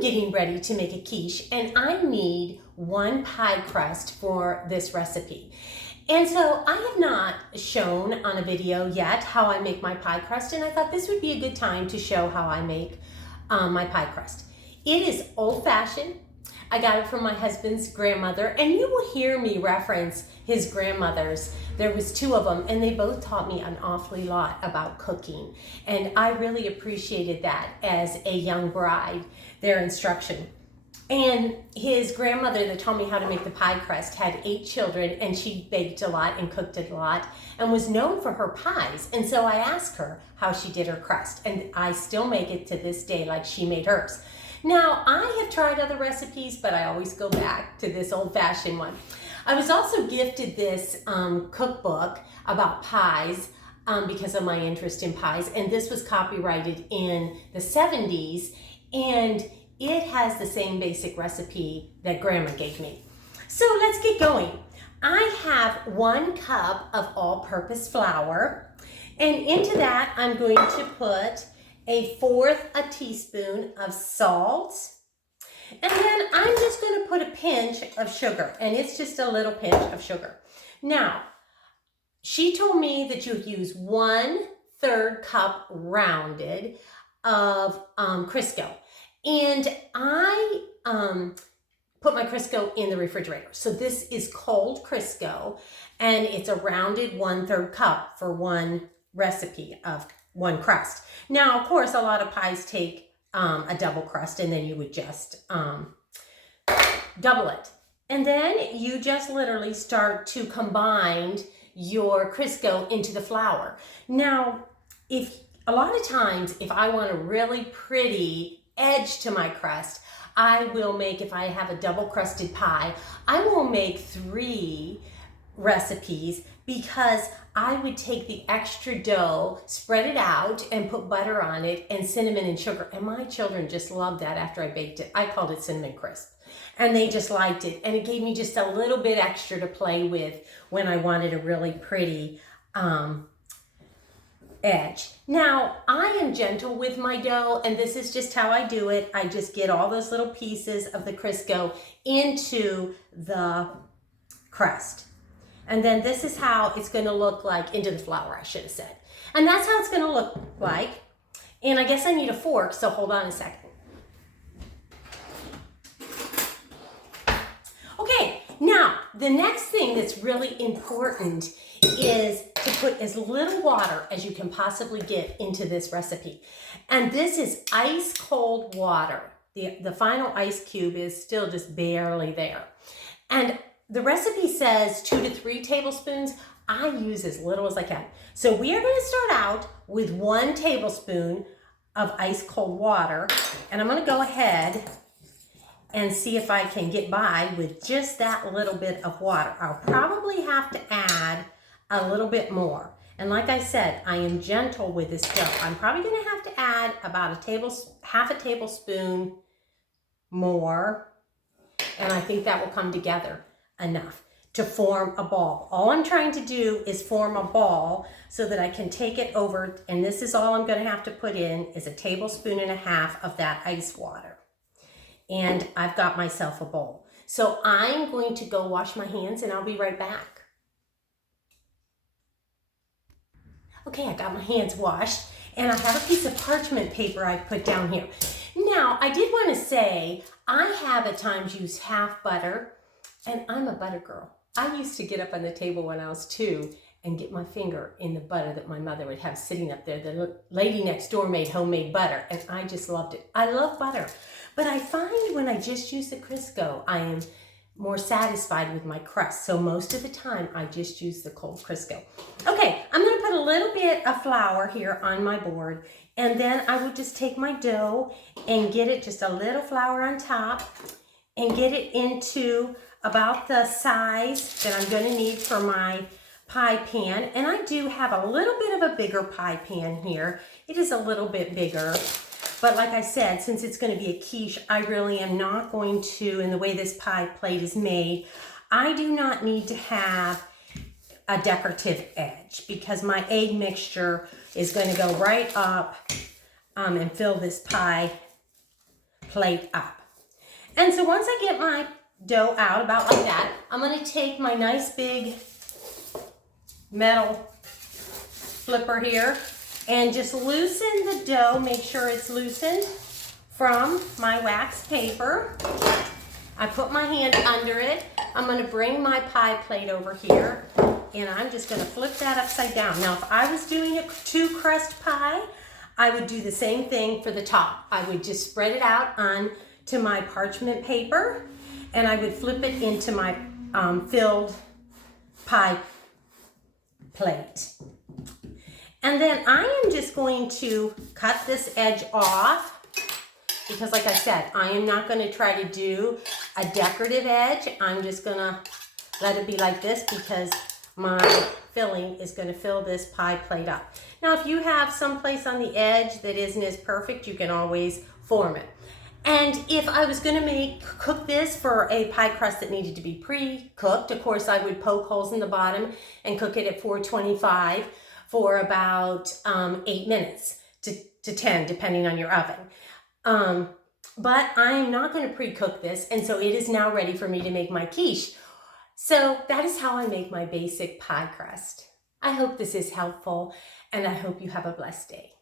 am getting ready to make a quiche, and I need 1 pie crust for this recipe. And so I have not shown on a video yet how I make my pie crust, and I thought this would be a good time to show how I make my pie crust. It is old-fashioned. I got it from my husband's grandmother, and you will hear me reference his grandmothers. There was 2 of them, and they both taught me an awfully lot about cooking. And I really appreciated that as a young bride, their instruction. And his grandmother that taught me how to make the pie crust had 8 children, and she baked a lot and cooked a lot and was known for her pies. And so I asked her how she did her crust, and I still make it to this day like she made hers. Now, I have tried other recipes, but I always go back to this old-fashioned one. I was also gifted this cookbook about pies because of my interest in pies, and this was copyrighted in the 70s, and it has the same basic recipe that Grandma gave me. So let's get going. I have 1 cup of all-purpose flour, and into that I'm going to put 1/4 teaspoon of salt, and then I'm just going to put a pinch of sugar, and it's just a little pinch of sugar. Now, she told me that you use 1/3 cup rounded of Crisco, and I put my Crisco in the refrigerator. So this is cold Crisco, and it's a rounded 1/3 cup for 1 recipe of 1 crust. Now, of course, a lot of pies take a double crust, and then you would just double it. And then you just literally start to combine your Crisco into the flour. Now, a lot of times, if I want a really pretty edge to my crust, I will make, if I have a double crusted pie, I will make 3 recipes, because I would take the extra dough, spread it out, and put butter on it, and cinnamon and sugar. And my children just loved that after I baked it. I called it cinnamon crisp. And they just liked it. And it gave me just a little bit extra to play with when I wanted a really pretty edge. Now, I am gentle with my dough, and this is just how I do it. I just get all those little pieces of the Crisco into the crust. And then this is how it's going to look like into the flour, I should have said. And that's how it's going to look like. And I guess I need a fork, so hold on a second. Okay, now the next thing that's really important is to put as little water as you can possibly get into this recipe. And this is ice cold water. The final ice cube is still just barely there. And the recipe says 2 to 3 tablespoons. I use as little as I can. So we are going to start out with 1 tablespoon of ice cold water. And I'm going to go ahead and see if I can get by with just that little bit of water. I'll probably have to add a little bit more. And like I said, I am gentle with this dough. I'm probably going to have to add about half a tablespoon more. And I think that will come together enough to form a ball. All I'm trying to do is form a ball so that I can take it over, and this is all I'm going to have to put in is 1.5 tablespoons of that ice water. And I've got myself a bowl. So I'm going to go wash my hands, and I'll be right back. Okay, I got my hands washed, and I have a piece of parchment paper I put down here. Now, I did want to say, I have at times used half butter, and I'm a butter girl. I used to get up on the table when I was 2 and get my finger in the butter that my mother would have sitting up there. The lady next door made homemade butter, and I just loved it. I love butter. But I find when I just use the Crisco, I am more satisfied with my crust. So most of the time, I just use the cold Crisco. Okay, I'm going to put a little bit of flour here on my board, and then I will just take my dough and get it just a little flour on top and get it into about the size that I'm going to need for my pie pan. And I do have a little bit of a bigger pie pan here. It is a little bit bigger. But like I said, since it's going to be a quiche, I really am not going to, in the way this pie plate is made, I do not need to have a decorative edge because my egg mixture is going to go right up and fill this pie plate up. And so once I get my dough out about like that, I'm going to take my nice big metal flipper here and just loosen the dough. Make sure it's loosened from my wax paper. I put my hand under it. I'm going to bring my pie plate over here and I'm just going to flip that upside down. Now, if I was doing a 2-crust pie, I would do the same thing for the top. I would just spread it out onto my parchment paper and I would flip it into my filled pie plate. And then I am just going to cut this edge off because, like I said, I am not going to try to do a decorative edge. I'm just going to let it be like this because my filling is going to fill this pie plate up. Now, if you have some place on the edge that isn't as perfect, you can always form it. And if I was going to cook this for a pie crust that needed to be pre-cooked, of course, I would poke holes in the bottom and cook it at 425 for about 8 minutes to 10, depending on your oven. But I'm not going to pre-cook this, and so it is now ready for me to make my quiche. So that is how I make my basic pie crust. I hope this is helpful, and I hope you have a blessed day.